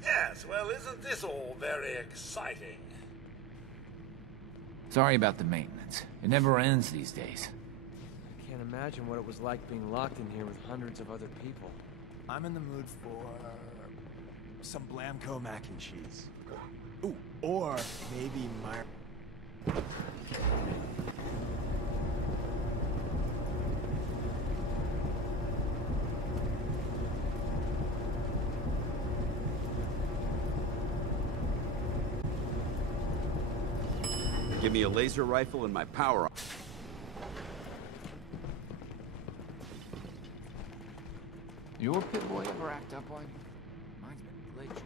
Yes, well, isn't this all very exciting? Sorry about the maintenance. It never ends these days. I can't imagine what it was like being locked in here with hundreds of other people. I'm in the mood for some Blamco mac and cheese. Ooh, or maybe my... Give me a laser rifle and my power. Your pit boy ever act up on you? Mine's been glitching.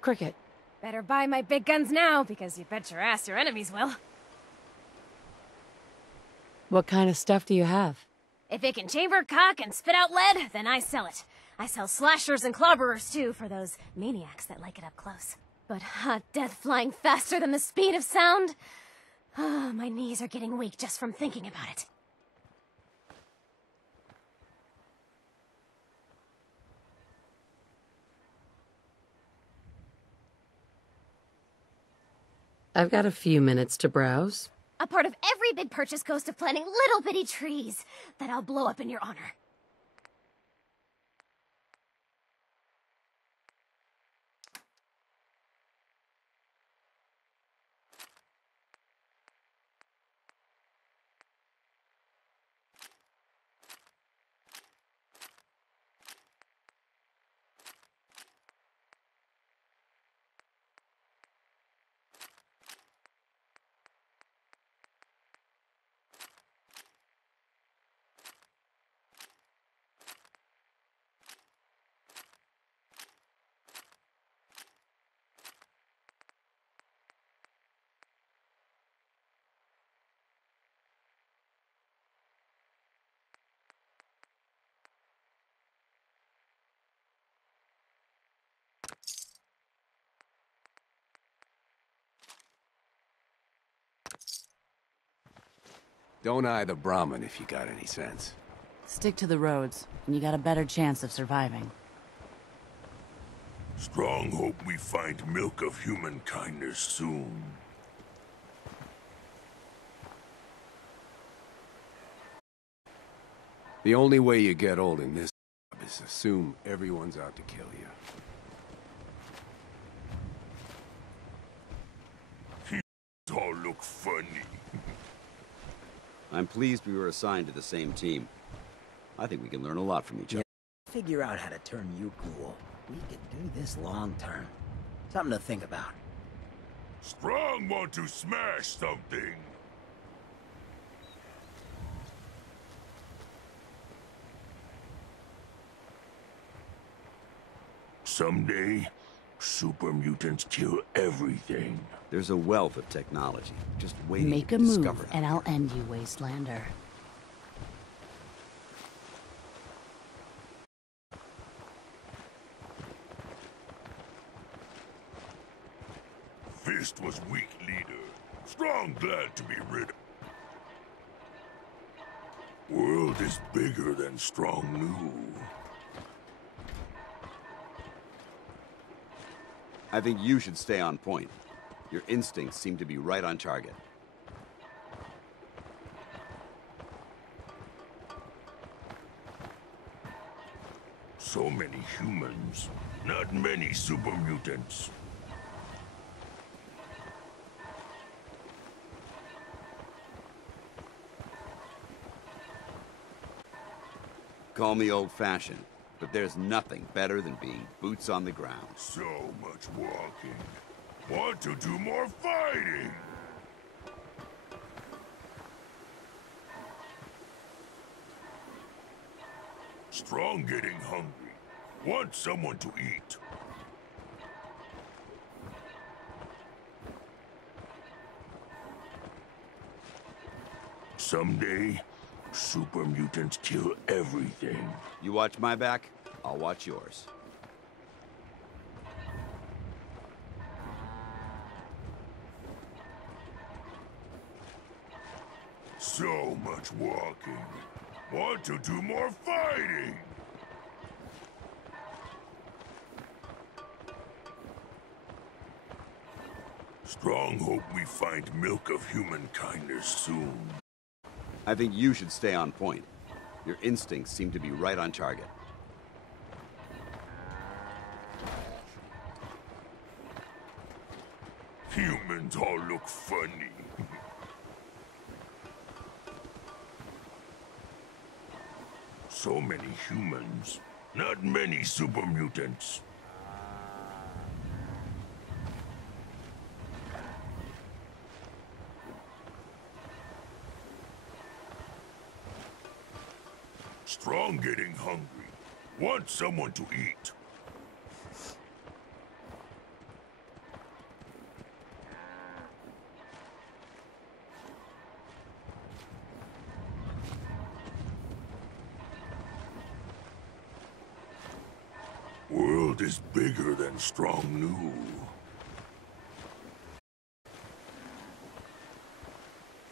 Cricket. Better buy my big guns now, because you bet your ass your enemies will. What kind of stuff do you have? If it can chamber cock and spit out lead, then I sell it. I sell slashers and clobberers, too, for those maniacs that like it up close. But hot death flying faster than the speed of sound? Ah, my knees are getting weak just from thinking about it. I've got a few minutes to browse. A part of every big purchase goes to planting little bitty trees that I'll blow up in your honor. Don't eye the Brahmin if you got any sense. Stick to the roads, and you got a better chance of surviving. Strong hope we find milk of human kindness soon. The only way you get old in this is assume everyone's out to kill you. You all look funny. I'm pleased we were assigned to the same team. I think we can learn a lot from each other. Figure out how to turn you cool. We could do this long term. Something to think about. Strong want to smash something. Someday, super mutants kill everything. There's a wealth of technology just waiting Make to a be move, discovered. and I'll end you, Wastelander. Fist was weak leader. Strong glad to be rid of. World is bigger than Strong knew. I think you should stay on point. Your instincts seem to be right on target. So many humans, not many super mutants. Call me old-fashioned, but there's nothing better than being boots on the ground. So much walking. Want to do more fighting? Strong getting hungry. Want someone to eat. Someday, super mutants kill everything. You watch my back, I'll watch yours. So much walking. Want to do more fighting? Strong hope we find milk of human kindness soon. I think you should stay on point. Your instincts seem to be right on target. Humans all look funny. So many humans, not many super mutants. Strong getting hungry. Want someone to eat. World is bigger than Strong knew.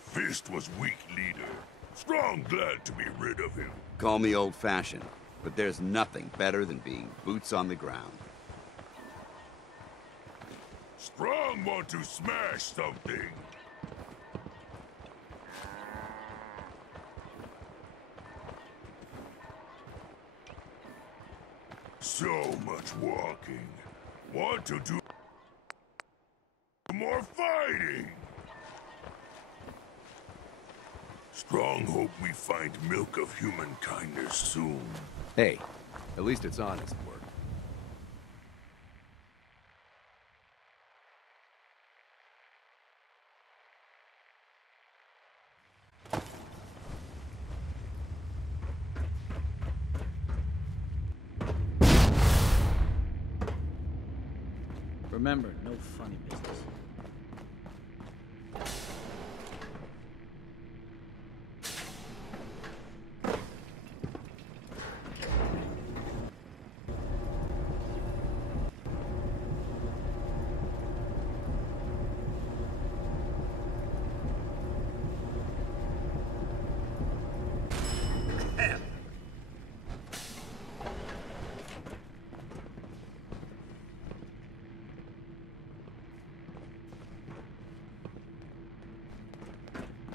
Fist was weak leader. Strong glad to be rid of him. Call me old-fashioned, but there's nothing better than being boots on the ground. Strong want to smash something. So much walking. Want to do more fighting. Strong hope we find milk of human kindness soon. Hey, at least it's honest work. Remember, no funny business.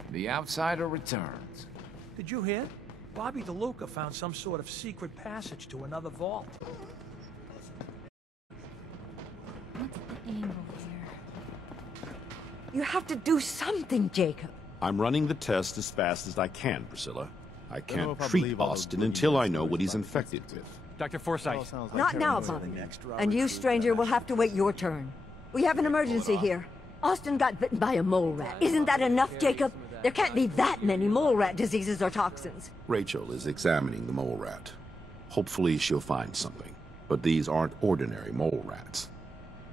The outsider returns. Did you hear? Bobby DeLuca found some sort of secret passage to another vault. What's the angle here? You have to do something, Jacob. I'm running the test as fast as I can, Priscilla. I can't treat Austin until I know what he's infected with. Dr. Forsyth. Not now, Bobby. And you, stranger, will have to wait your turn. We have an emergency here. Austin got bitten by a mole rat. Isn't that enough, Jacob? There can't be that many mole rat diseases or toxins. Rachel is examining the mole rat. Hopefully she'll find something. But these aren't ordinary mole rats.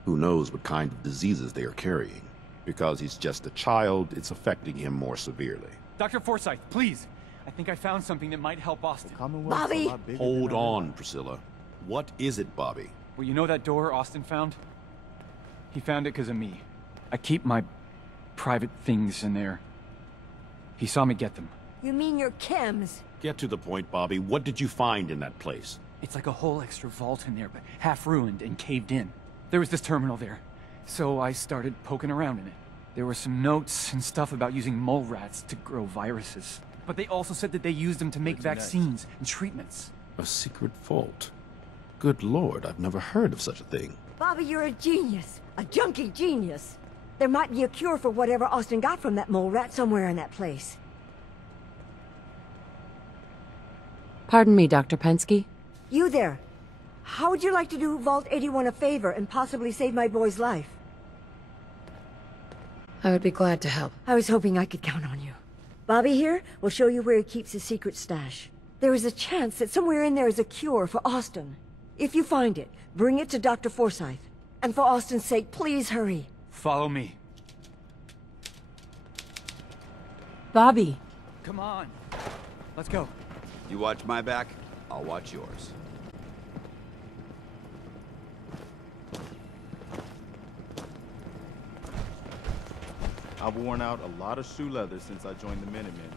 Who knows what kind of diseases they are carrying? Because he's just a child, it's affecting him more severely. Dr. Forsyth, please! I think I found something that might help Austin. Bobby! Hold on, Priscilla. What is it, Bobby? Well, you know that door Austin found? He found it because of me. I keep my private things in there. He saw me get them. You mean your chems? Get to the point, Bobby. What did you find in that place? It's like a whole extra vault in there, but half ruined and caved in. There was this terminal there, so I started poking around in it. There were some notes and stuff about using mole rats to grow viruses. But they also said that they used them to make vaccines and treatments. A secret vault? Good Lord, I've never heard of such a thing. Bobby, you're a genius. A junkie genius. There might be a cure for whatever Austin got from that mole rat somewhere in that place. Pardon me, Dr. Pensky? You there. How would you like to do Vault 81 a favor and possibly save my boy's life? I would be glad to help. I was hoping I could count on you. Bobby here will show you where he keeps his secret stash. There is a chance that somewhere in there is a cure for Austin. If you find it, bring it to Dr. Forsyth. And for Austin's sake, please hurry. Follow me. Bobby! Come on. Let's go. You watch my back, I'll watch yours. I've worn out a lot of shoe leather since I joined the Minutemen.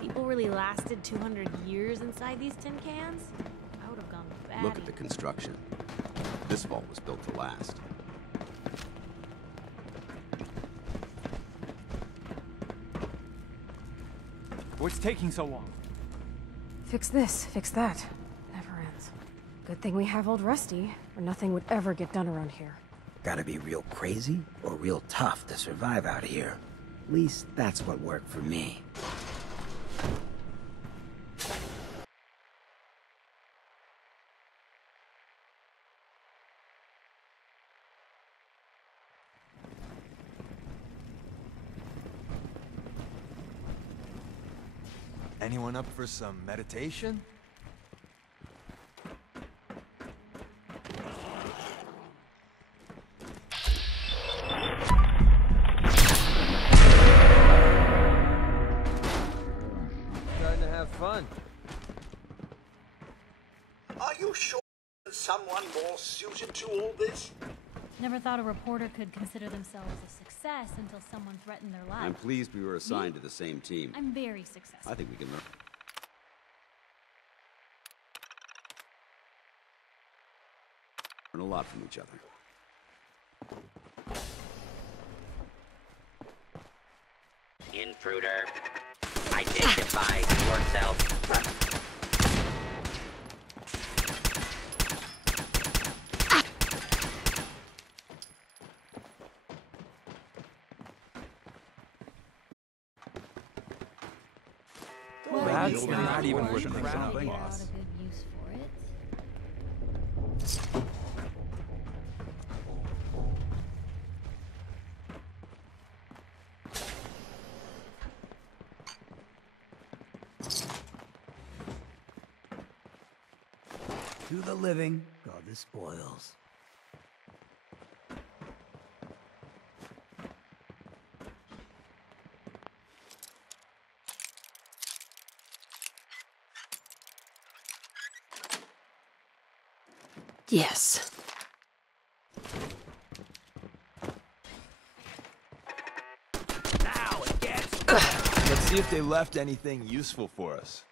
People really lasted 200 years inside these tin cans? I would have gone batty. Look at the construction. This vault was built to last. What's taking so long? Fix this, fix that. Never ends. Good thing we have old Rusty, or nothing would ever get done around here. Gotta be real crazy or real tough to survive out here. At least that's what worked for me. Anyone up for some meditation? Starting to have fun. Are you sure there's someone more suited to all this? Never thought a reporter could consider themselves a success until someone threatened their life. I'm pleased we were assigned to the same team. I'm very successful. I think we can learn a lot from each other. Intruder, identify yourself. That's not even worth the crap. To the living, go the spoils. Yes. Now it gets. Let's see if they left anything useful for us.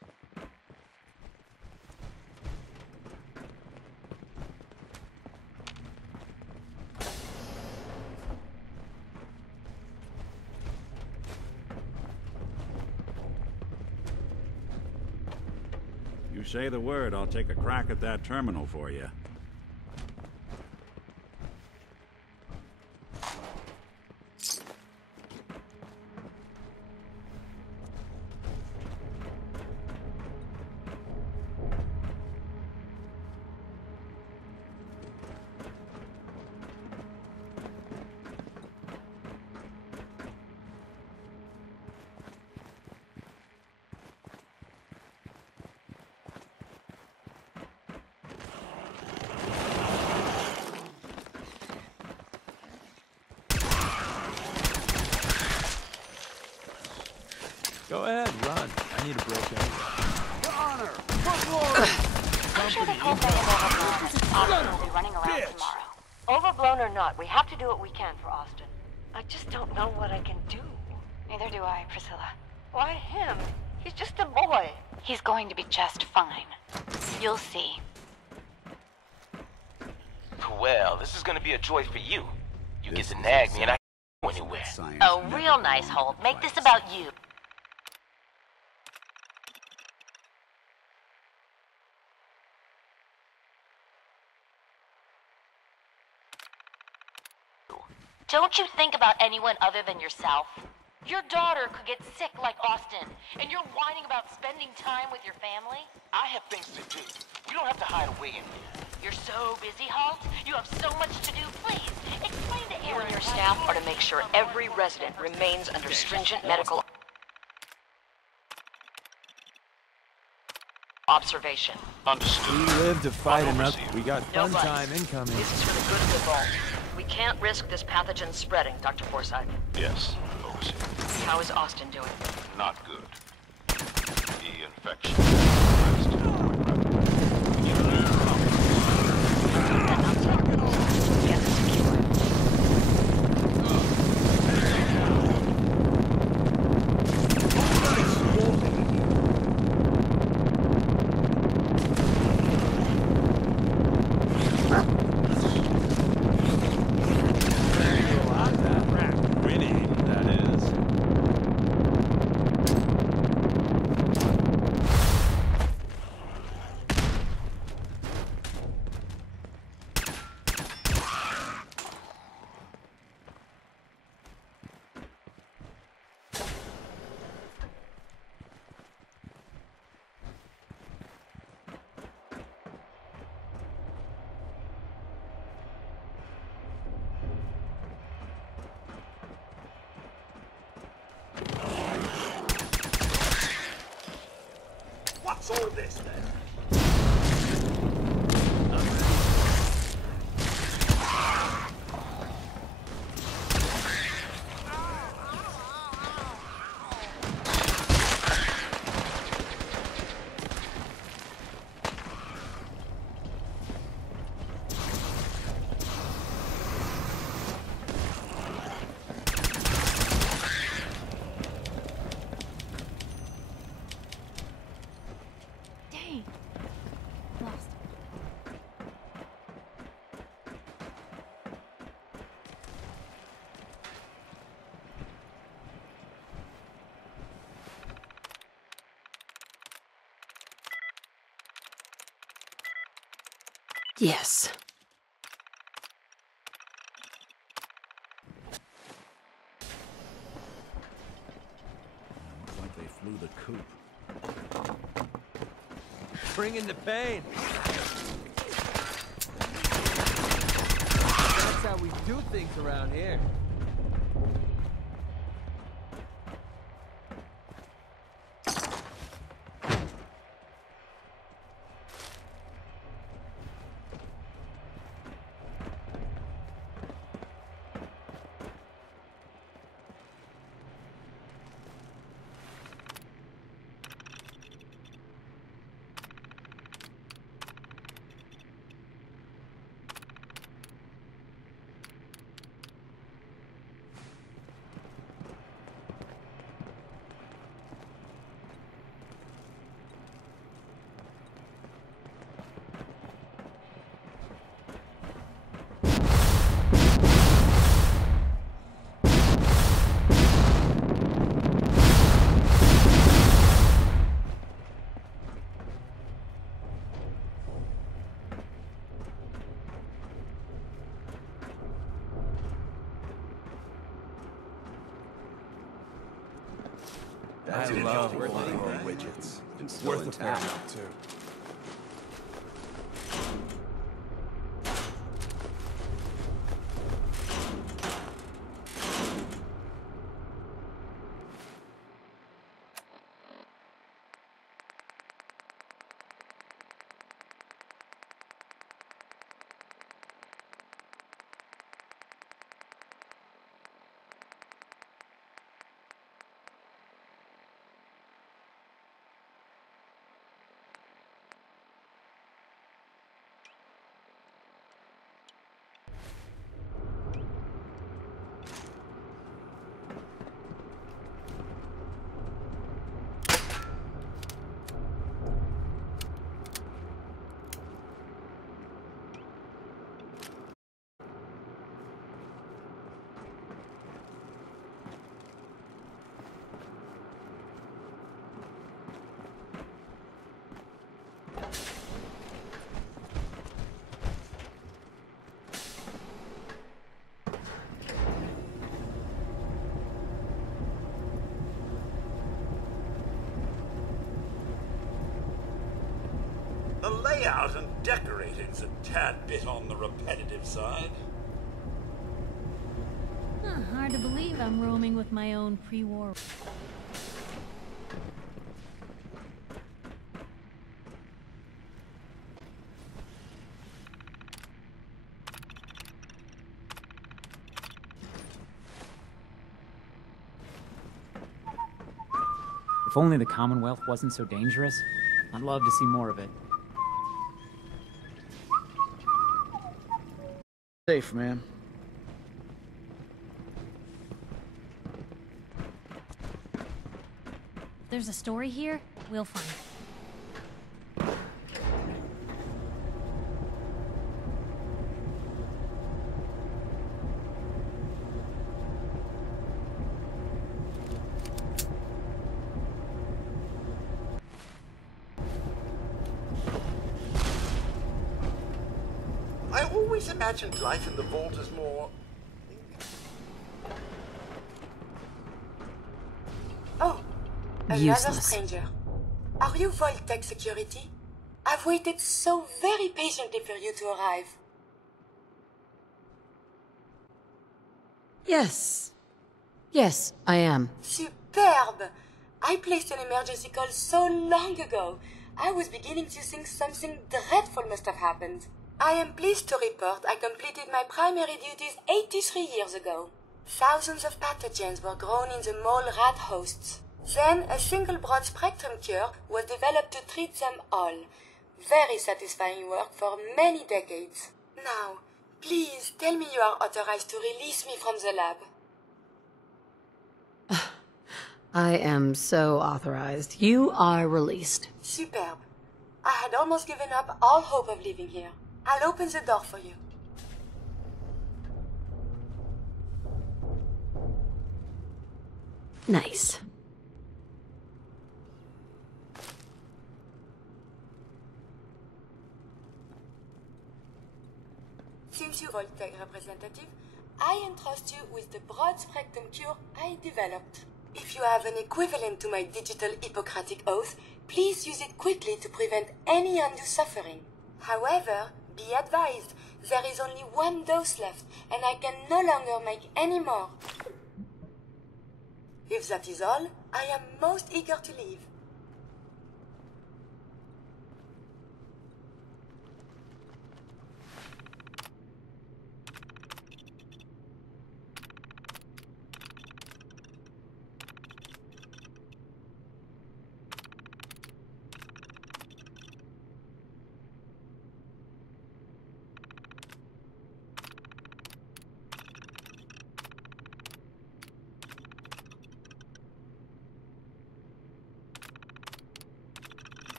You say the word, I'll take a crack at that terminal for you. Go ahead, run. I need a break anyway. Connor! I'm sure the whole thing is overblown and Austin will be running around tomorrow. Overblown or not, we have to do what we can for Austin. I just don't know what I can do. Neither do I, Priscilla. Why him? He's just a boy. He's going to be just fine. You'll see. Well, this is gonna be a joy for you. You get to nag me and I can't go anywhere. Oh, real nice, Holt. Make this about you. Don't you think about anyone other than yourself? Your daughter could get sick like Austin, and you're whining about spending time with your family? I have things to do. You don't have to hide away in here. You're so busy, Holt. You have so much to do. Please, explain to Aaron. You and your staff are to make sure every resident remains under stringent medical observation. Understood. We live to fight another. We got fun time incoming. This is for the good of the vault. We can't risk this pathogen spreading, Dr. Forsyth. Yes, overseer. How is Austin doing? Not good. The infection. Winning, that is. What's all this then? Dang. Lost. Yes. Looks like they flew the coop. Bring in the pain. That's how we do things around here. I love holding more widgets. It's Worth a fair amount, too. The layout and decorating's a tad bit on the repetitive side. Huh, hard to believe I'm roaming with my own pre-war. If only the Commonwealth wasn't so dangerous, I'd love to see more of it. Safe, man. If there's a story here, we'll find it. I always imagined life in the vault as more... Oh, another Useless. stranger. Are you Vault Tech Security? I've waited so very patiently for you to arrive. Yes. Yes, I am. Superb! I placed an emergency call so long ago. I was beginning to think something dreadful must have happened. I am pleased to report I completed my primary duties 83 years ago. Thousands of pathogens were grown in the mole rat hosts. Then a single broad-spectrum cure was developed to treat them all. Very satisfying work for many decades. Now, please tell me you are authorized to release me from the lab. I am so authorized. You are released. Superb. I had almost given up all hope of leaving here. I'll open the door for you. Nice. Since you're Voltec representative, I entrust you with the broad-spectrum cure I developed. If you have an equivalent to my digital Hippocratic oath, please use it quickly to prevent any undue suffering. However, be advised, there is only one dose left, and I can no longer make any more. If that is all, I am most eager to leave.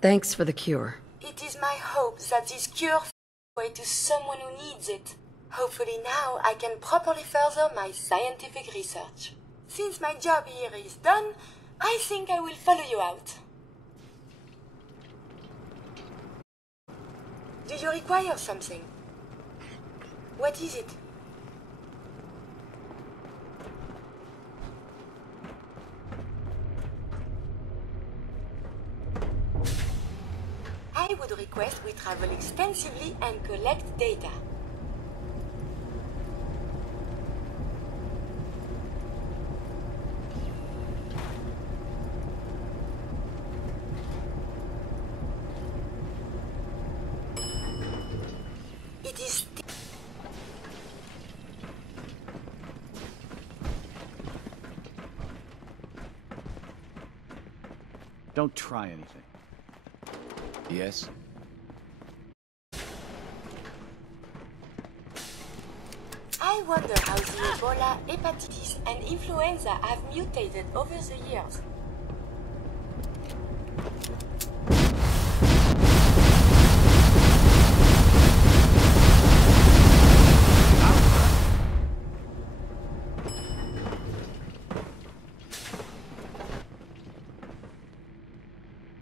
Thanks for the cure. It is my hope that this cure finds its way to someone who needs it. Hopefully now I can properly further my scientific research. Since my job here is done, I think I will follow you out. Do you require something? What is it? I would request we travel extensively and collect data. Don't try anything. Yes? I wonder how the Ebola, hepatitis, and influenza have mutated over the years.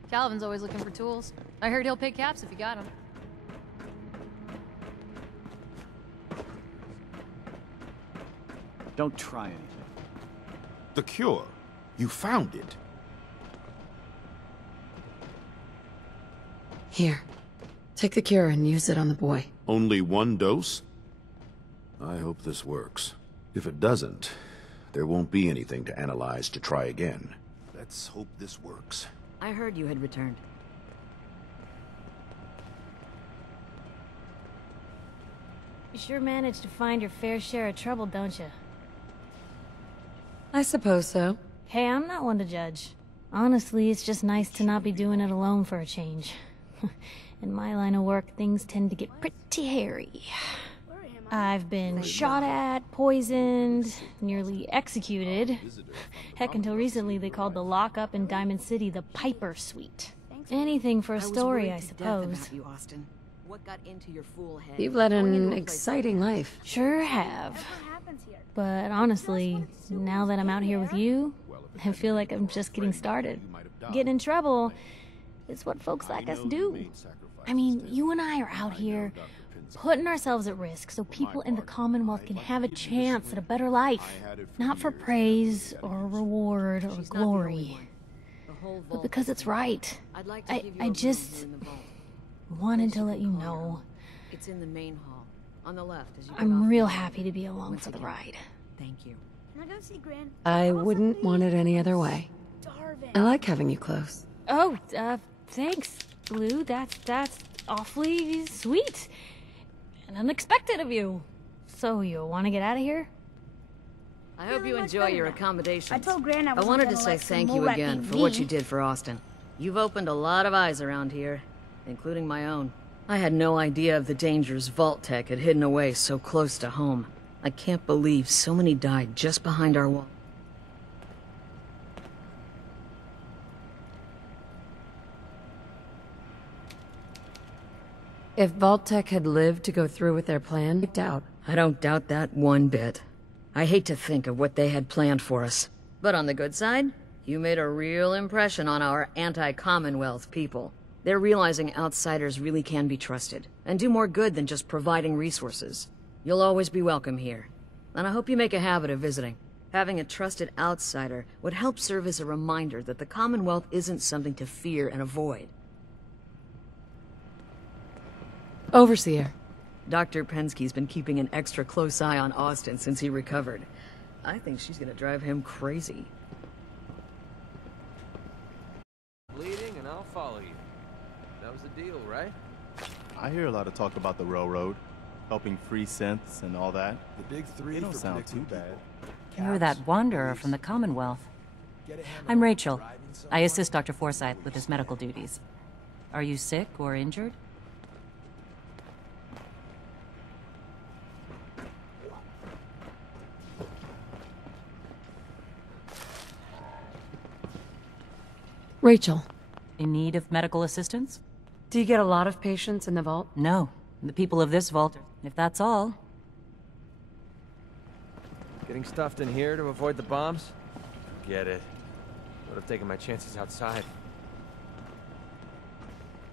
Calvin's always looking for tools. I heard he'll pay caps if you got them. Don't try anything. The cure. You found it. Here. Take the cure and use it on the boy. Only one dose? I hope this works. If it doesn't, there won't be anything to analyze to try again. Let's hope this works. I heard you had returned. You sure managed to find your fair share of trouble, don't you? I suppose so. Hey, I'm not one to judge. Honestly, it's just nice to not be doing it alone for a change. In my line of work, things tend to get pretty hairy. I've been shot at, poisoned, nearly executed. Heck, until recently they called the lockup in Diamond City the Piper Suite. Anything for a story, I suppose. What got into your fool head? You've led an exciting life. Sure have. But honestly, now that I'm out here with you, I feel like I'm just getting started. Getting in trouble is what folks like us do. I mean, you and I are out here putting ourselves at risk so people in the Commonwealth can have a chance at a better life. Not for praise or reward or glory, but because it's right. I just wanted to let you know. It's in the main hall, on the left. As you I'm real happy to be along for the ride. Thank you. Can I go see Gran? I wouldn't want it any other way. I like having you close. Oh, thanks, Blue. That's awfully sweet. And unexpected of you. So you want to get out of here? I hope you enjoy your accommodations. I told Gran I wanted to say thank you again for what you did for Austin. You've opened a lot of eyes around here, including my own. I had no idea of the dangers Vault Tech had hidden away so close to home. I can't believe so many died just behind our wall. If Vault-Tec had lived to go through with their plan, I doubt. I don't doubt that one bit. I hate to think of what they had planned for us. But on the good side, you made a real impression on our anti-Commonwealth people. They're realizing outsiders really can be trusted, and do more good than just providing resources. You'll always be welcome here, and I hope you make a habit of visiting. Having a trusted outsider would help serve as a reminder that the Commonwealth isn't something to fear and avoid. Overseer. Dr. Penske's been keeping an extra close eye on Austin since he recovered. I think she's gonna drive him crazy. Bleeding and I'll follow you. That was the deal, right? I hear a lot of talk about the railroad, helping free synths and all that. The big three. They don't sound too bad. You're that wanderer from the Commonwealth. I'm Rachel. I assist Dr. Forsyth with his medical duties. Are you sick or injured? Rachel. In need of medical assistance? Do you get a lot of patients in the vault? No. The people of this vault, if that's all. Getting stuffed in here to avoid the bombs? Get it. Would have taken my chances outside.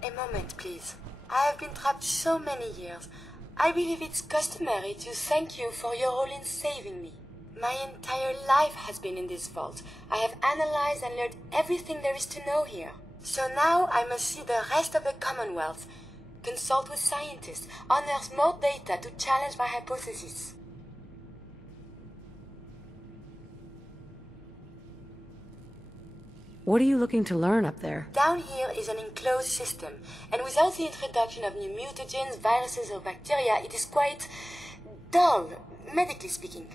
A moment, please. I have been trapped so many years. I believe it's customary to thank you for your role in saving me. My entire life has been in this vault. I have analyzed and learned everything there is to know here. So now I must see the rest of the Commonwealth, consult with scientists, unearth more data to challenge my hypothesis. What are you looking to learn up there? Down here is an enclosed system, and without the introduction of new mutagens, viruses or bacteria, it is quite dull, medically speaking.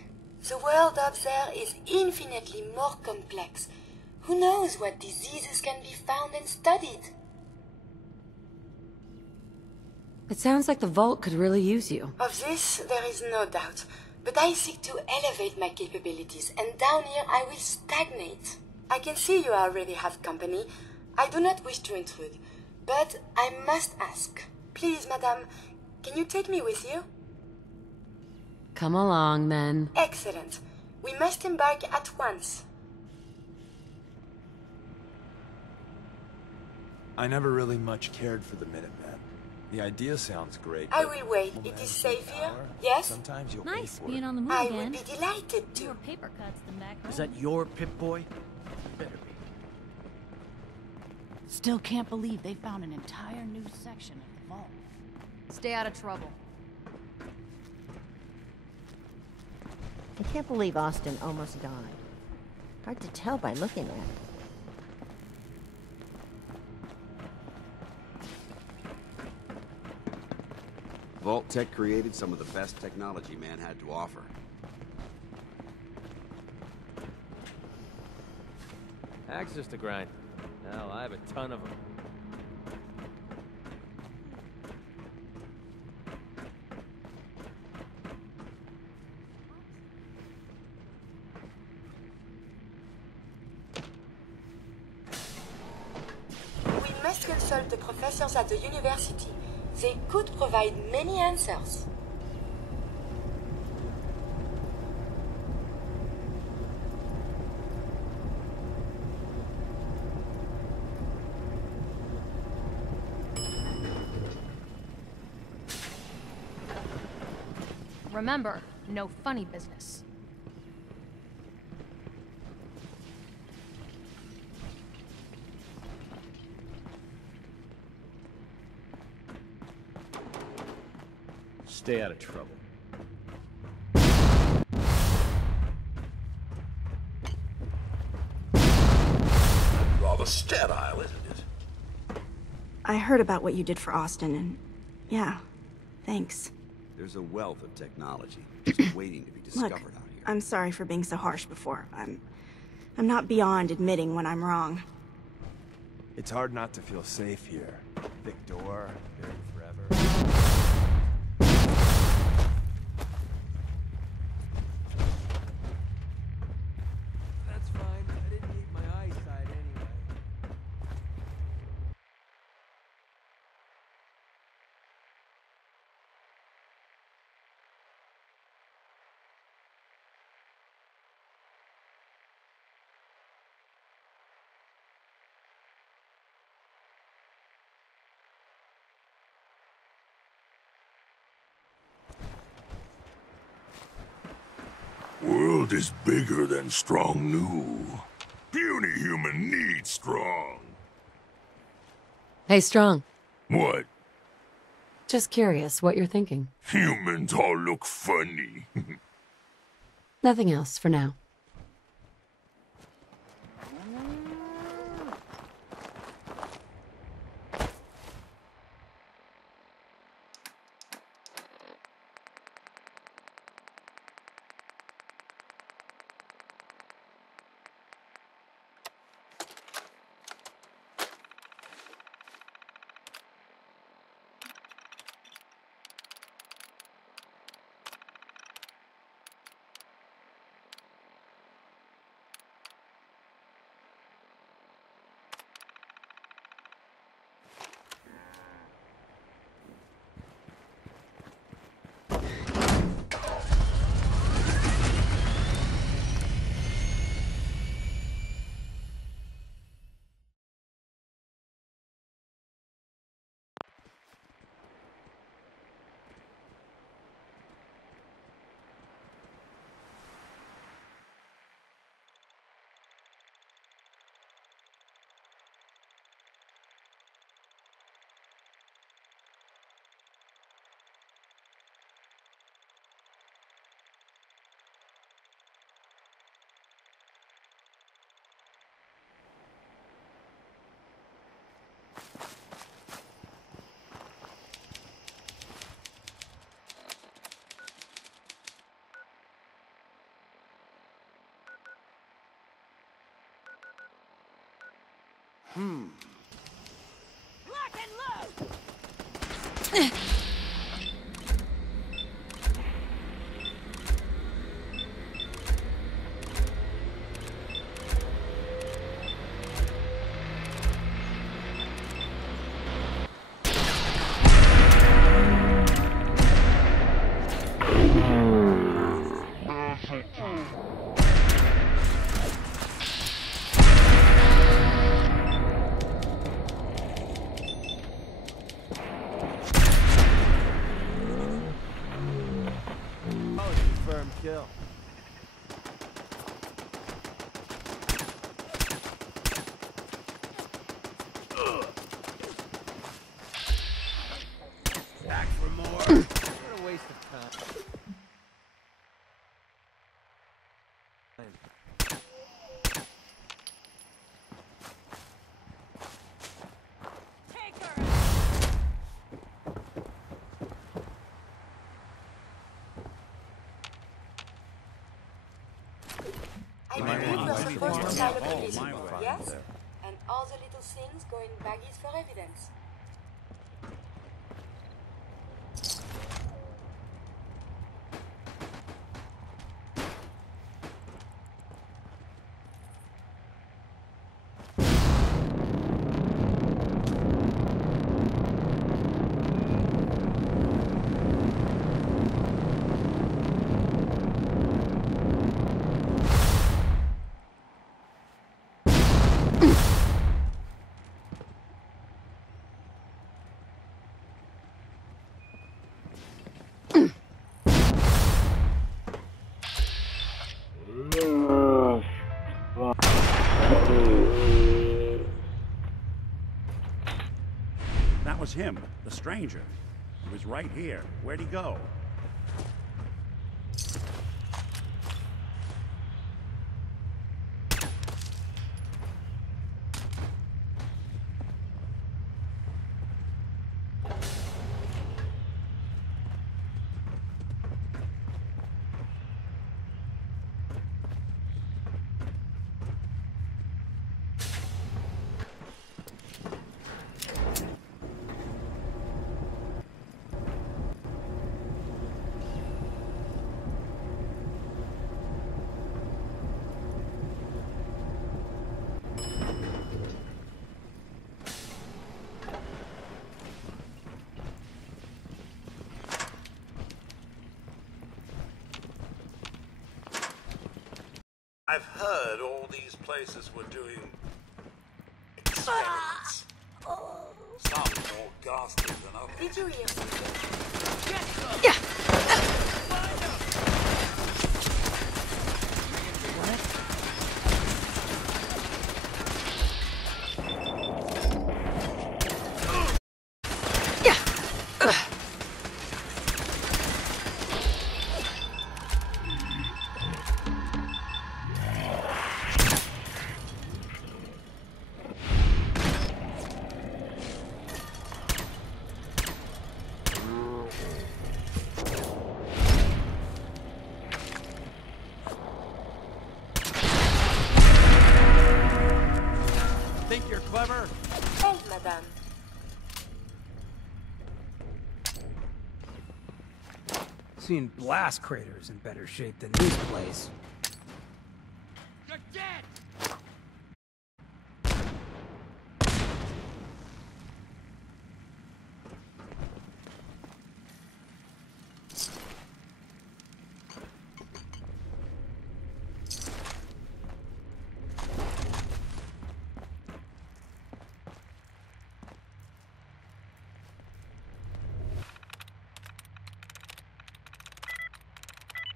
The world up there is infinitely more complex. Who knows what diseases can be found and studied? It sounds like the Vault could really use you. Of this, there is no doubt. But I seek to elevate my capabilities, and down here I will stagnate. I can see you already have company. I do not wish to intrude, but I must ask. Please, madame, can you take me with you? Come along, then. Excellent. We must embark at once. I never really much cared for the Minutemen. The idea sounds great. I will wait. It is safe here? Yes? Sometimes you'll Nice pay for being it. on the move I again. would be delighted to. Fewer paper cuts than back home. Is that your Pip-Boy? Better be. Still can't believe they found an entire new section of the vault. Stay out of trouble. I can't believe Austin almost died. Hard to tell by looking at it. Vault Tech created some of the best technology man had to offer. Access to grind. Hell, I have a ton of them. We must consult the professors at the university. They could provide many answers. Remember, no funny business. Stay out of trouble. Rather sterile, isn't it? I heard about what you did for Austin, and yeah, thanks. There's a wealth of technology just waiting to be discovered Look, out here. I'm sorry for being so harsh before. I'm not beyond admitting when I'm wrong. It's hard not to feel safe here. Victor, buried forever. That's fine. I didn't need my eyesight anyway. World is bigger than strong new. Puny human needs strong. Hey, Strong. What? Just curious what you're thinking. Humans all look funny. Nothing else for now. Lock and load! Confirmed kill. Back for more. What a waste of time. I believe we're supposed to sign a release, yes? And all the little things go in baggies for evidence. That was him, the stranger. He was right here. Where'd he go? I've heard all these places were doing experiments. Some more ghastly than others. Did you hear something? Yeah. Think you're clever? Thanks, madame. Seen blast craters in better shape than this place. You're dead!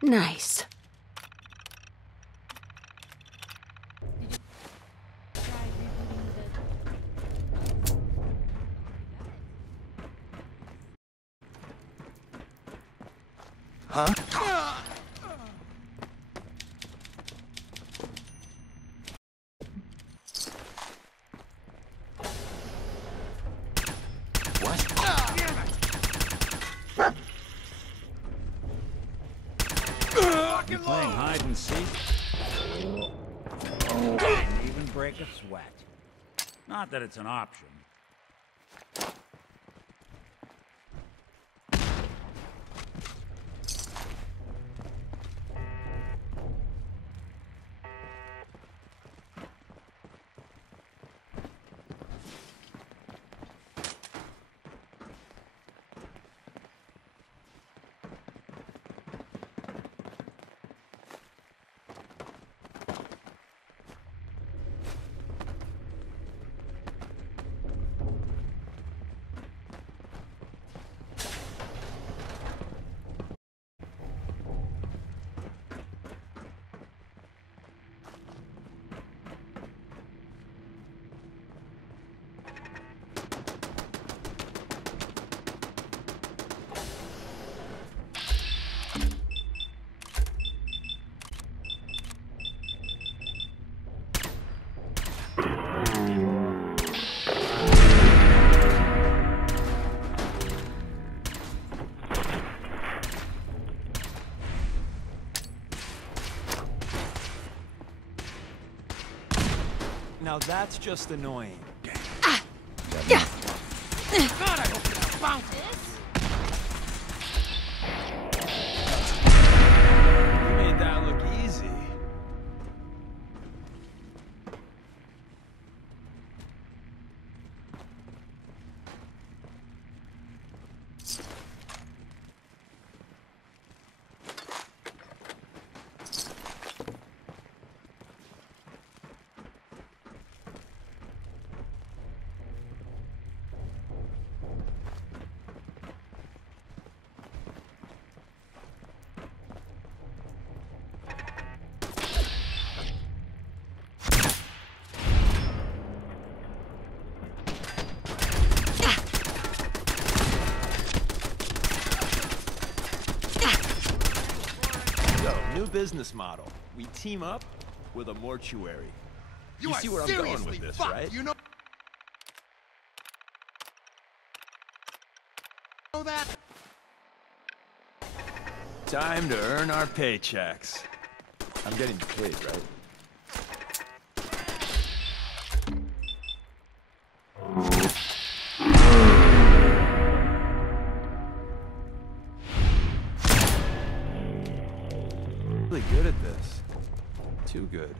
Nice. Huh? You playing hide and seek? Didn't even break a sweat. Not that it's an option. Now that's just annoying. God, I hope you don't bounce You made that look easy. New business model. We team up with a mortuary. You see where I'm going with this, right? You know that? Time to earn our paychecks. I'm getting paid, right? Really good at this. Too good.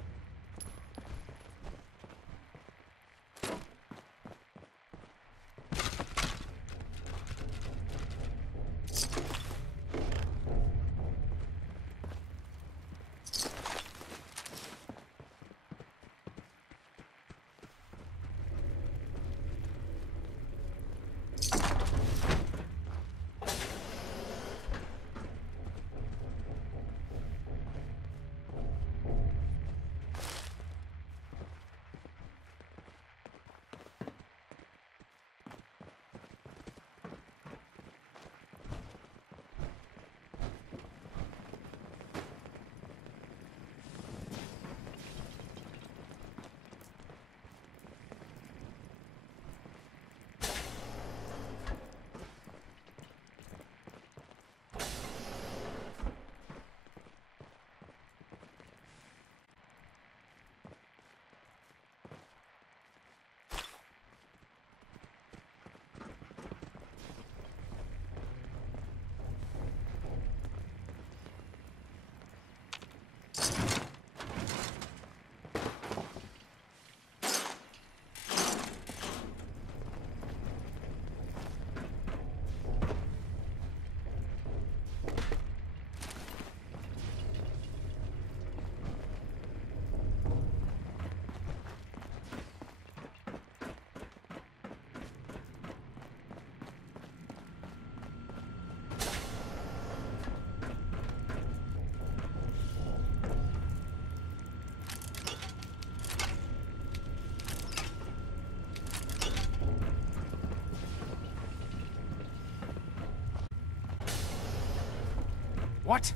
What?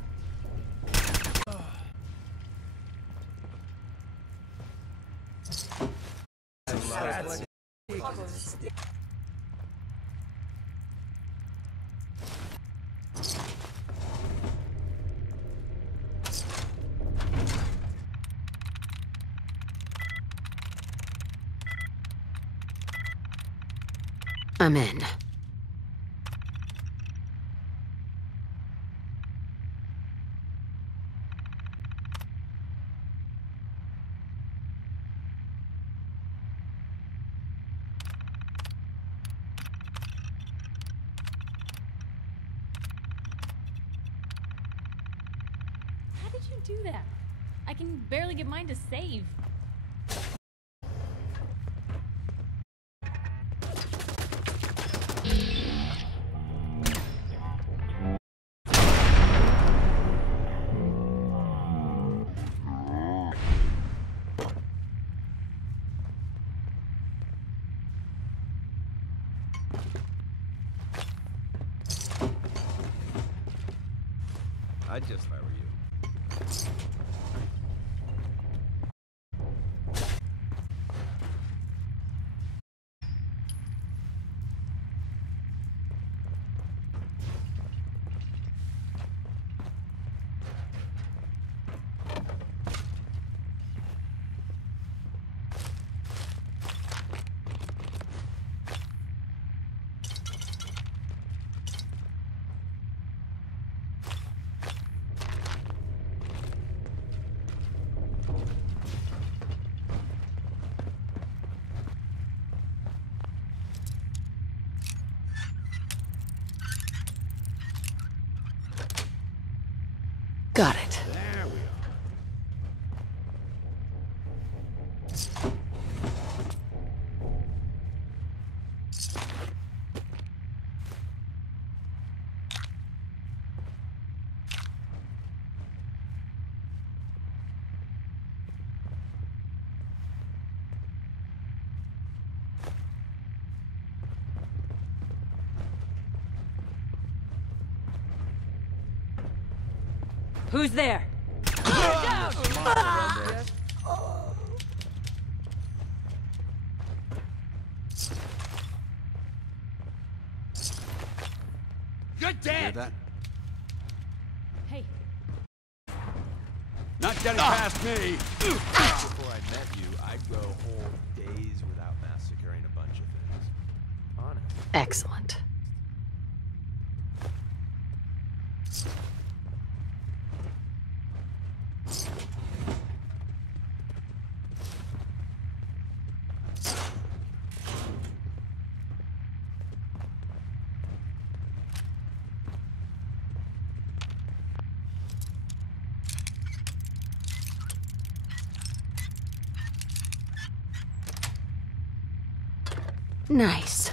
I'm in. How did you do that? I can barely get mine to save. I'd just if I were you. Got it. There we are. Who's there? You're dead! That? Hey. Not getting past me! Before I met you, I'd go whole days without massacring a bunch of things. Honest. Excellent. Nice.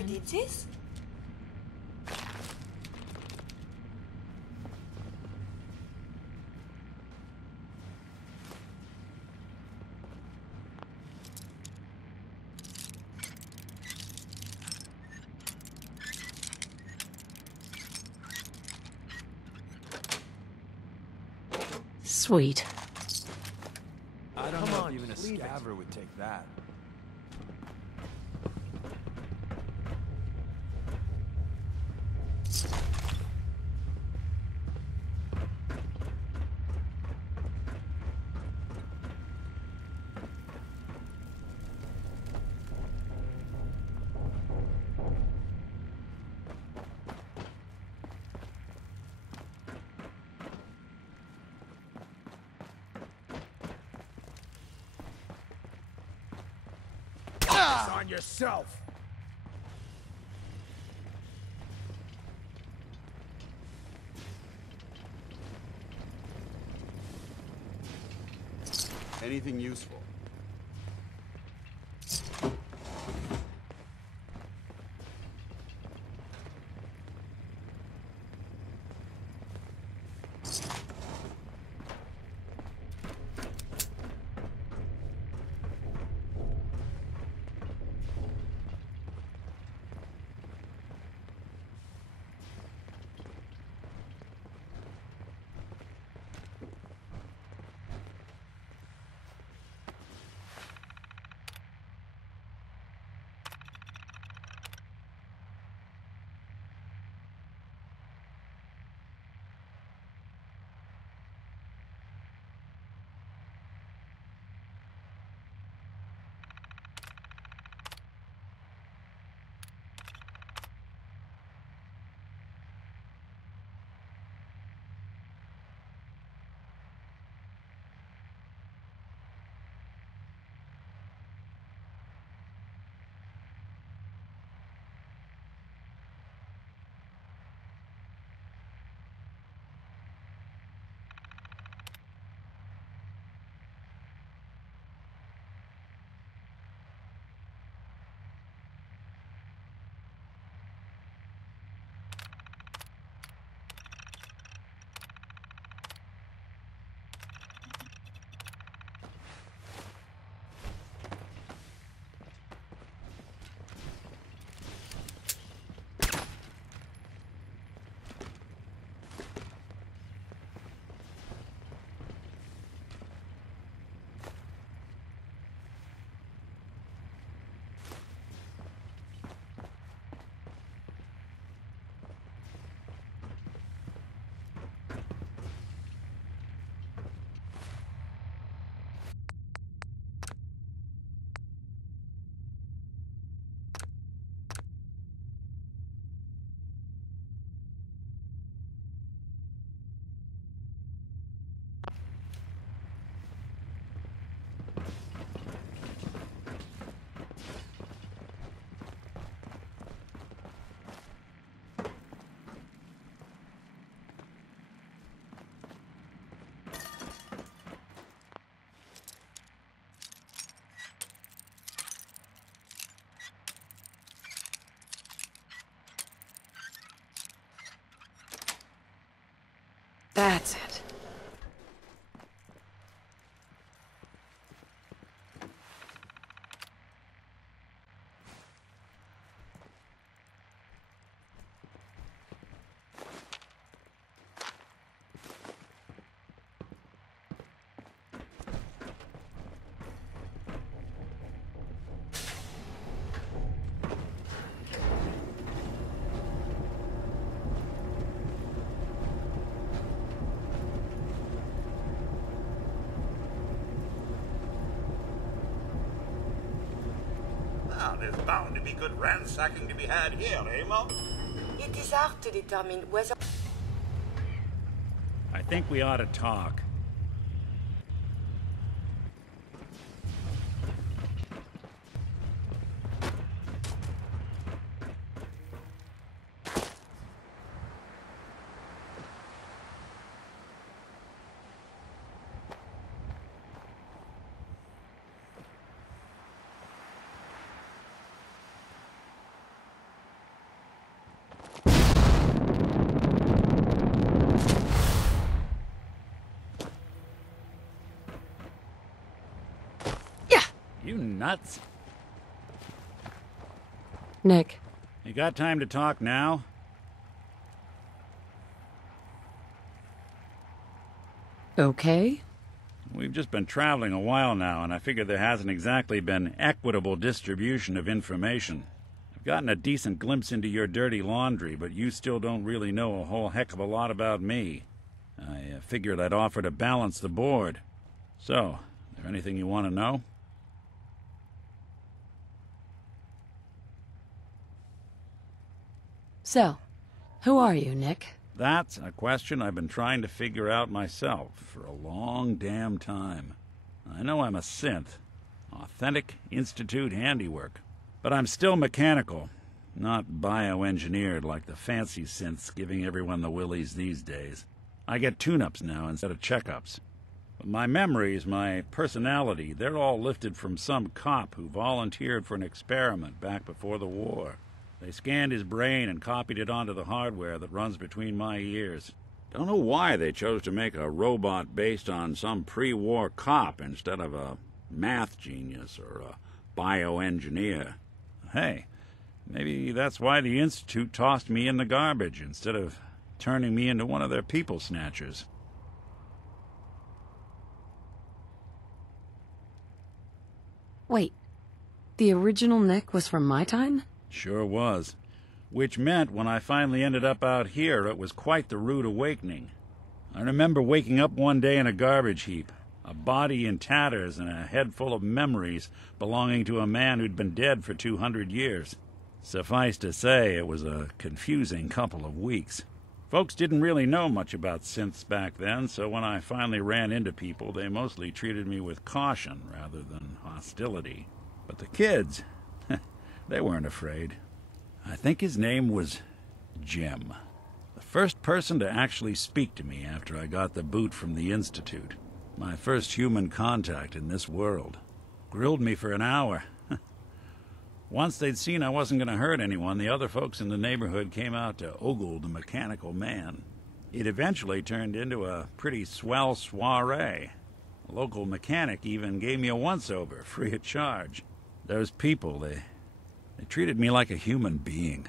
you did this? Sweet. I don't know if even a scaver would take that. Focus on yourself. Anything useful? That's it. Now, there's bound to be good ransacking to be had here, eh, Mom? It is hard to determine whether... I think we ought to talk. nuts? Nick. You got time to talk now? Okay. We've just been traveling a while now, and I figure there hasn't exactly been equitable distribution of information. I've gotten a decent glimpse into your dirty laundry, but you still don't really know a whole heck of a lot about me. I figured I'd offer to balance the board. So, is there anything you want to know? So, who are you, Nick? That's a question I've been trying to figure out myself for a long damn time. I know I'm a synth. Authentic Institute handiwork. But I'm still mechanical, not bioengineered like the fancy synths giving everyone the willies these days. I get tune-ups now instead of checkups. But my memories, my personality, they're all lifted from some cop who volunteered for an experiment back before the war. They scanned his brain and copied it onto the hardware that runs between my ears. Don't know why they chose to make a robot based on some pre-war cop instead of a math genius or a bioengineer. Hey, maybe that's why the Institute tossed me in the garbage instead of turning me into one of their people snatchers. Wait, the original Nick was from my time? Sure was. Which meant when I finally ended up out here, it was quite the rude awakening. I remember waking up one day in a garbage heap, a body in tatters and a head full of memories belonging to a man who'd been dead for 200 years. Suffice to say, it was a confusing couple of weeks. Folks didn't really know much about synths back then, so when I finally ran into people, they mostly treated me with caution rather than hostility. But the kids, they weren't afraid. I think his name was Jim. The first person to actually speak to me after I got the boot from the Institute. My first human contact in this world. Grilled me for an hour. Once they'd seen I wasn't going to hurt anyone, the other folks in the neighborhood came out to ogle the mechanical man. It eventually turned into a pretty swell soiree. A local mechanic even gave me a once-over, free of charge. Those people, they treated me like a human being.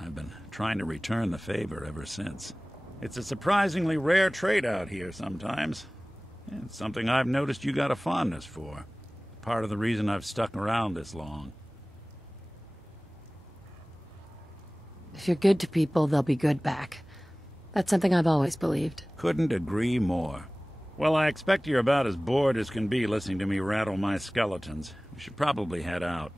I've been trying to return the favor ever since. It's a surprisingly rare trait out here sometimes. It's something I've noticed you got a fondness for. Part of the reason I've stuck around this long. If you're good to people, they'll be good back. That's something I've always believed. Couldn't agree more. Well, I expect you're about as bored as can be listening to me rattle my skeletons. We should probably head out.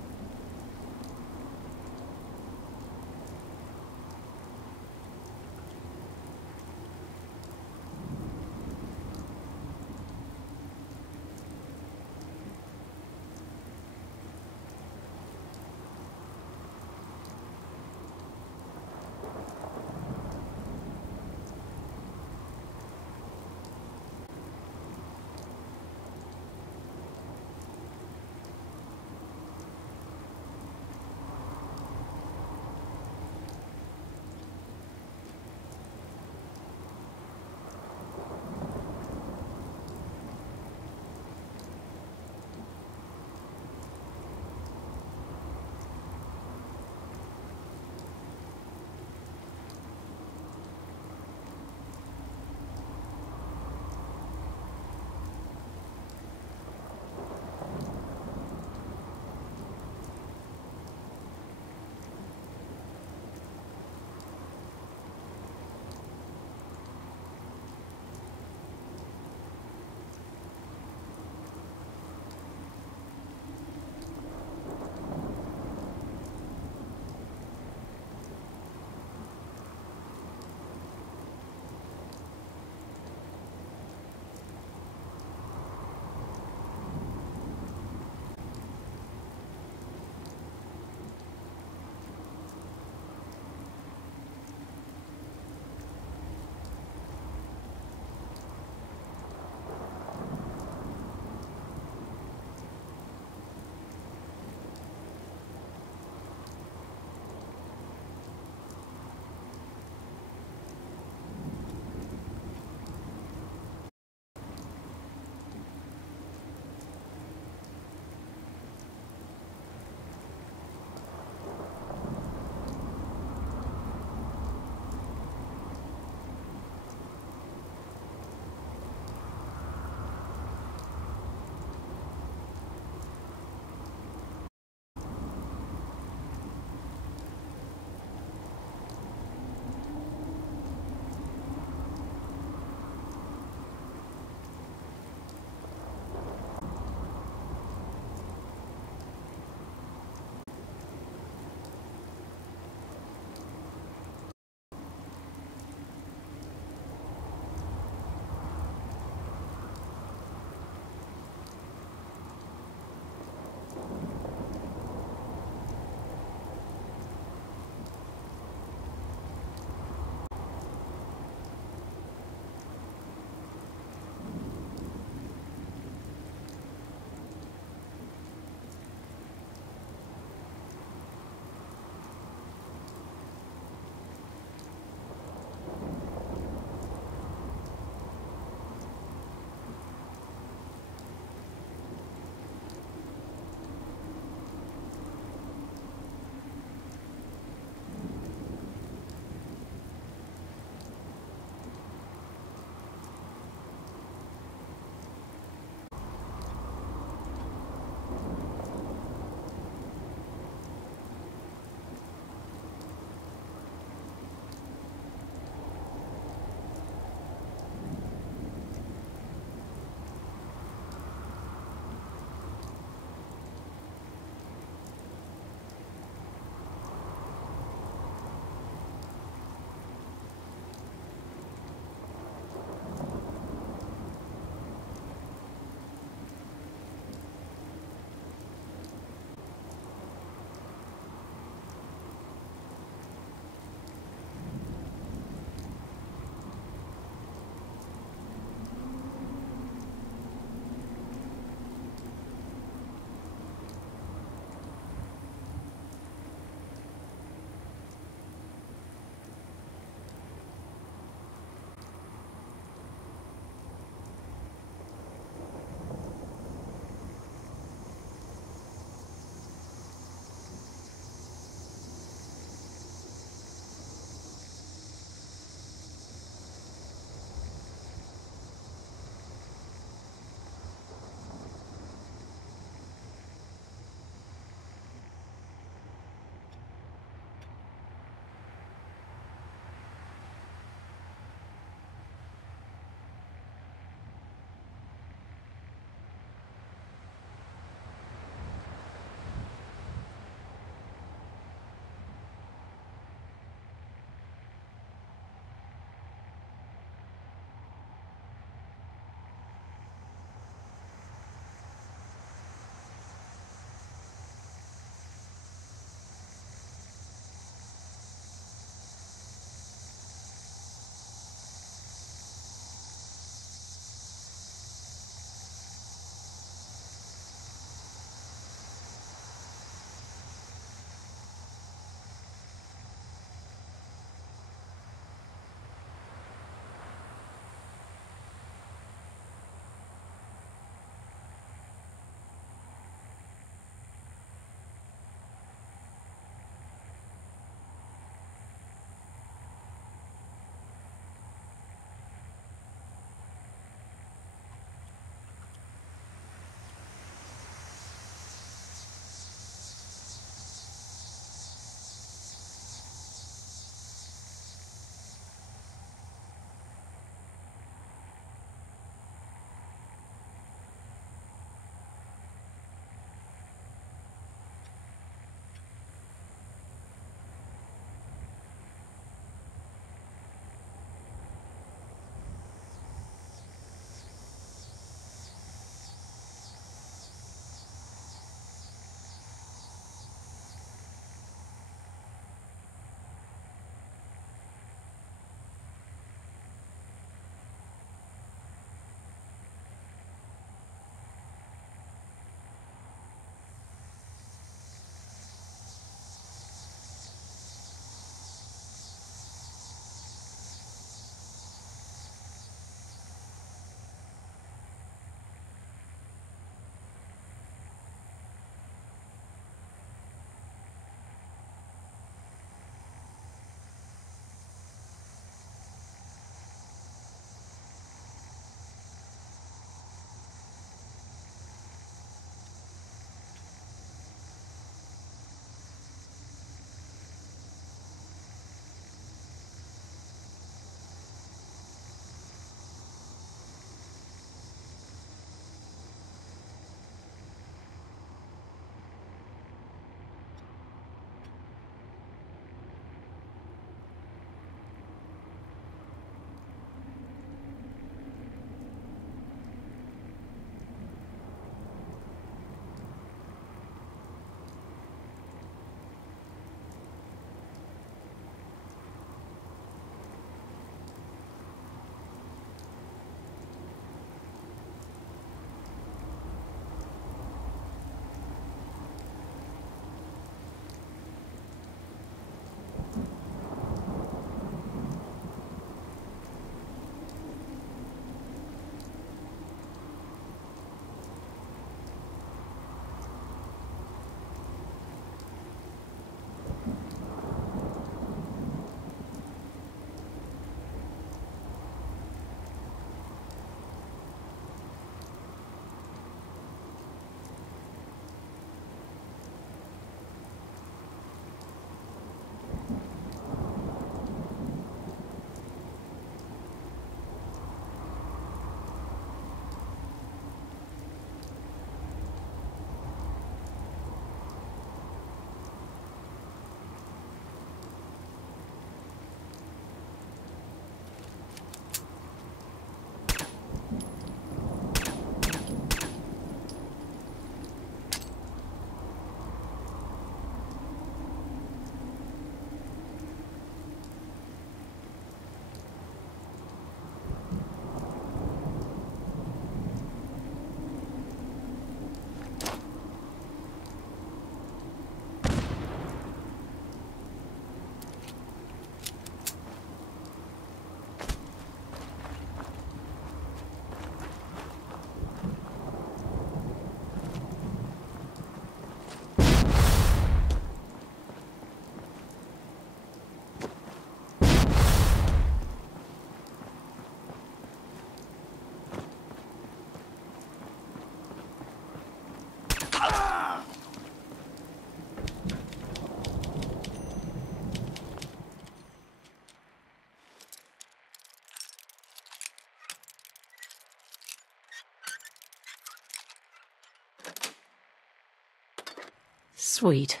Sweet.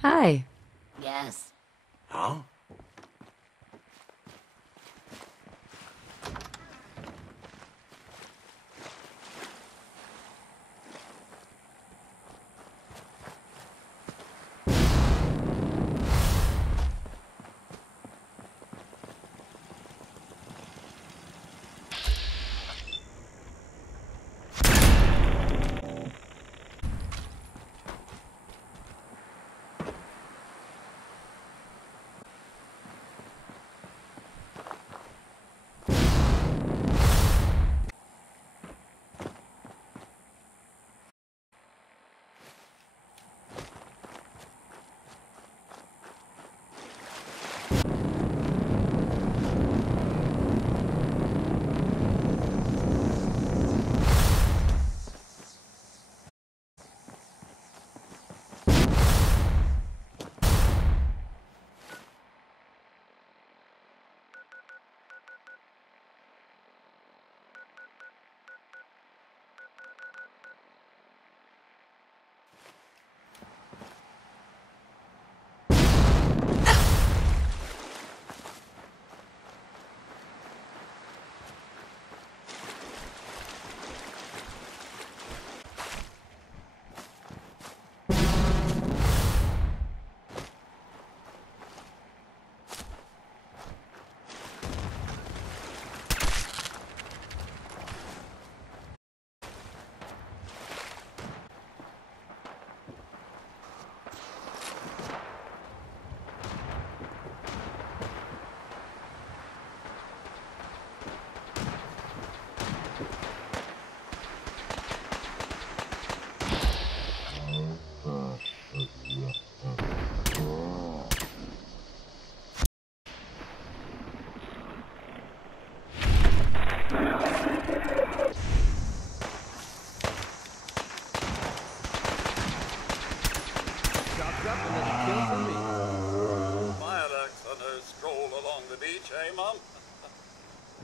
Hi. Yes. Huh?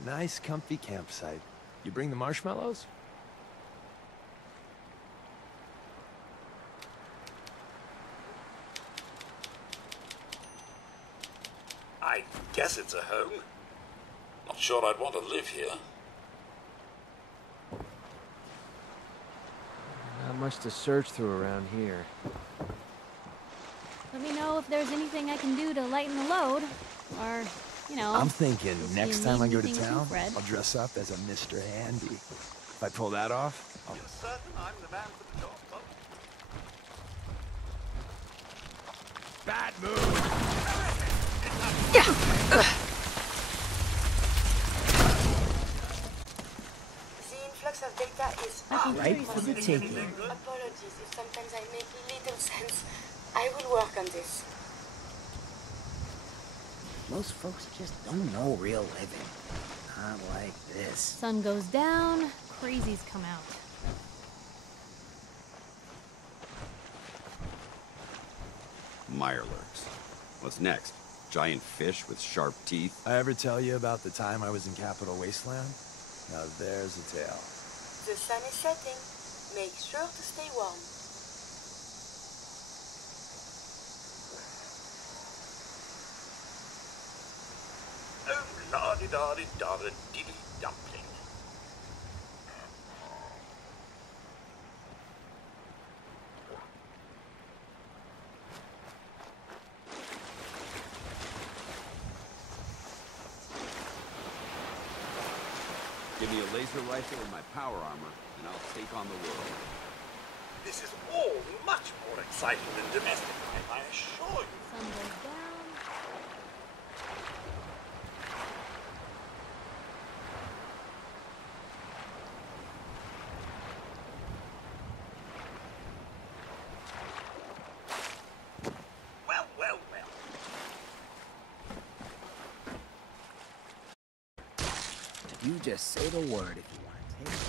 Nice, comfy campsite. You bring the marshmallows? I guess it's a home. Not sure I'd want to live here. Not much to search through around here. Let me know if there's anything I can do to lighten the load. Or, you know... I'm thinking next time I go to town, Fred. I'll dress up as a Mr. Handy. If I pull that off, I'll... You're certain I'm the man for the job, Bob? Bad move! The influx of data is Right for the taking. Apologies if sometimes I make little sense. I will work on this. Most folks just don't know real living. Not like this. Sun goes down, crazies come out. Mirelurks. What's next? Giant fish with sharp teeth? I ever tell you about the time I was in Capital Wasteland? Now there's a tale. The sun is setting. Make sure to stay warm. Oh, la-di-da-di-da-di-dee dumpling. Give me a laser rifle and my power armor, and I'll take on the world. This is all much more exciting than domestic life, I assure you. Sun goes down. Well, well, well. You just say the word if you want to take it.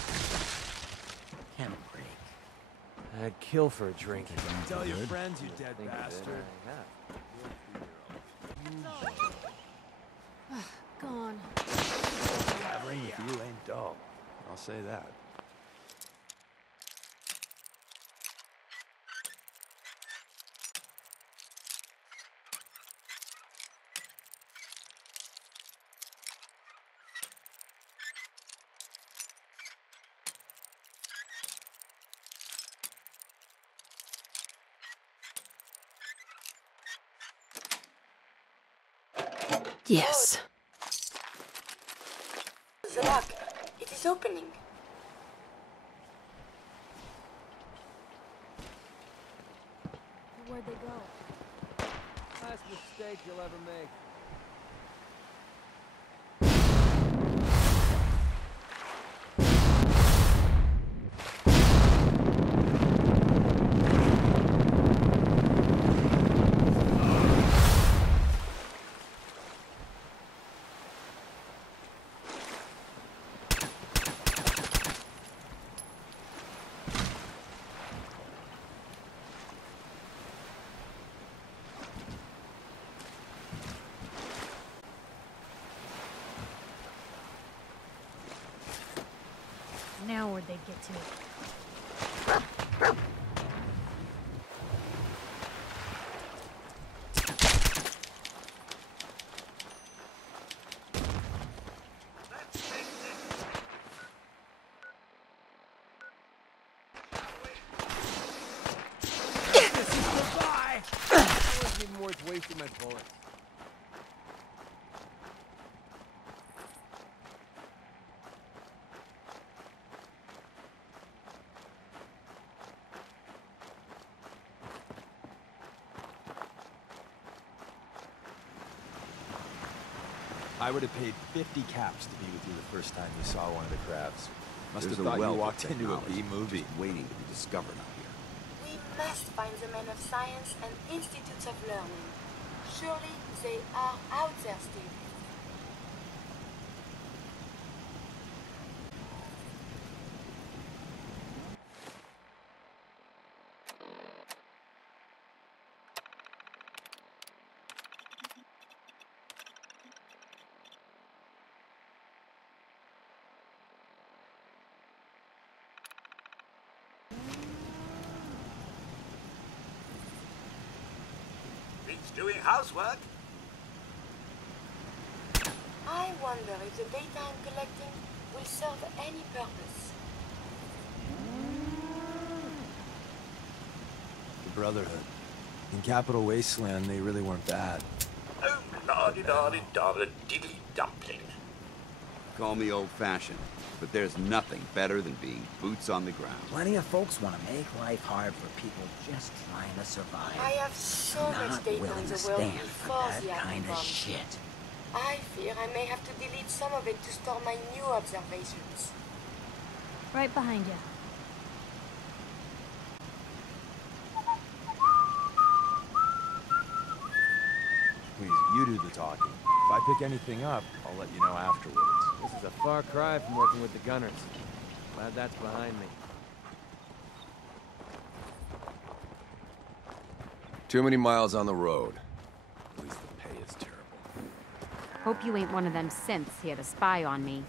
Camel break. I'd kill for a drink. Tell your friends, you dead bastard. Gone. Traveling with you ain't dull. I'll say that. Yes. The lock. It is opening. Where'd they go? Last mistake you'll ever make. Now where'd they get to? Goodbye! That wasn't even worth wasting my bullets. I would have paid 50 caps to be with you the first time you saw one of the crabs. Must There's have a thought you wealth of walked into a technology B-movie. just waiting to be discovered out here. We must find the men of science and institutes of learning. Surely they are out there still. It's doing housework. I wonder if the data I'm collecting will serve any purpose. The Brotherhood. In Capital Wasteland, they really weren't bad. Oh, la-di-da-di-da-di-dee dumpling. Call me old-fashioned, but there's nothing better than being boots on the ground. Plenty of folks want to make life hard for people just trying to survive. I have so I'm much not data willing on to the world stand for before that the atom kind of bomb. shit. I fear I may have to delete some of it to store my new observations. Right behind you. Please, you do the talking. If I pick anything up, I'll let you know afterwards. This is a far cry from working with the gunners. Glad that's behind me. Too many miles on the road. At least the pay is terrible. Hope you ain't one of them synths here to spy on me.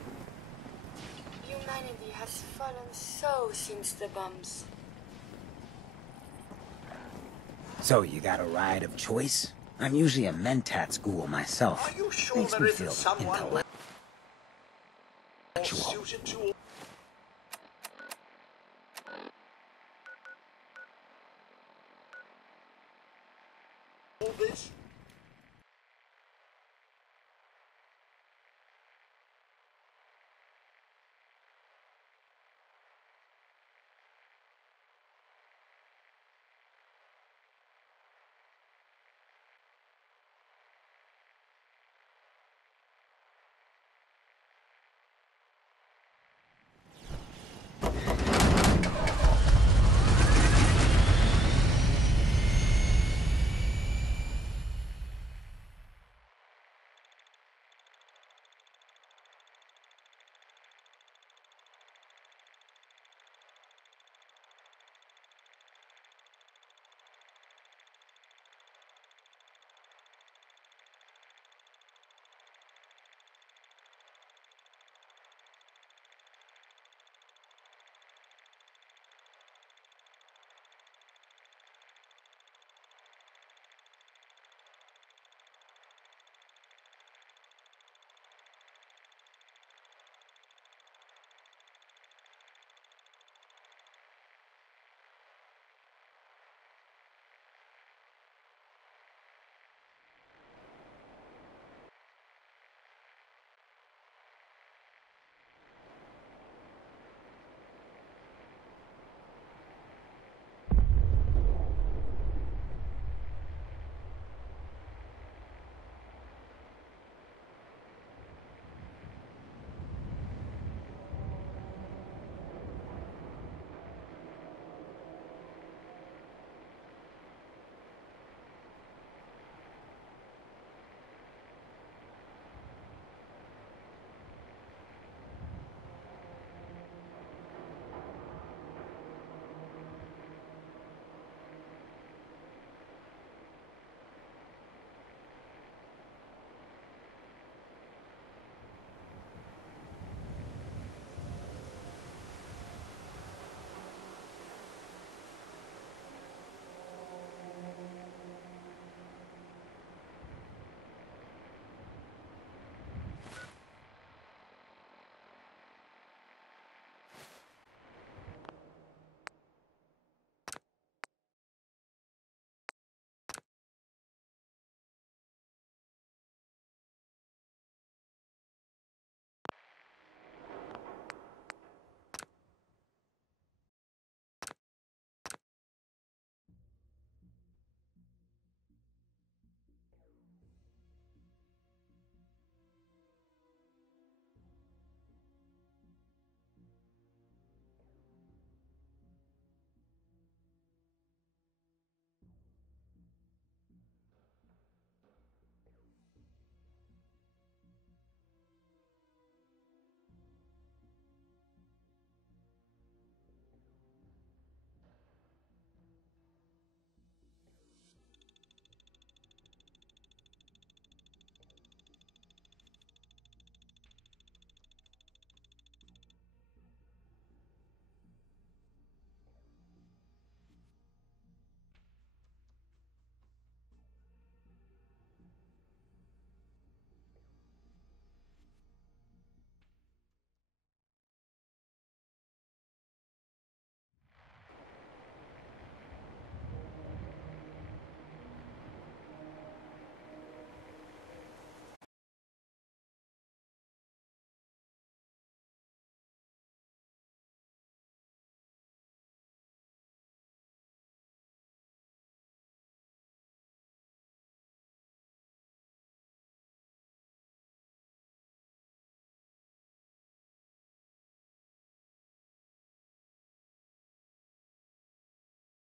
Humanity has fallen so since the bombs. So you got a ride of choice? I'm usually a mentat ghoul myself. Are you sure Makes there me isn't feel someone intellectual. suited to all this?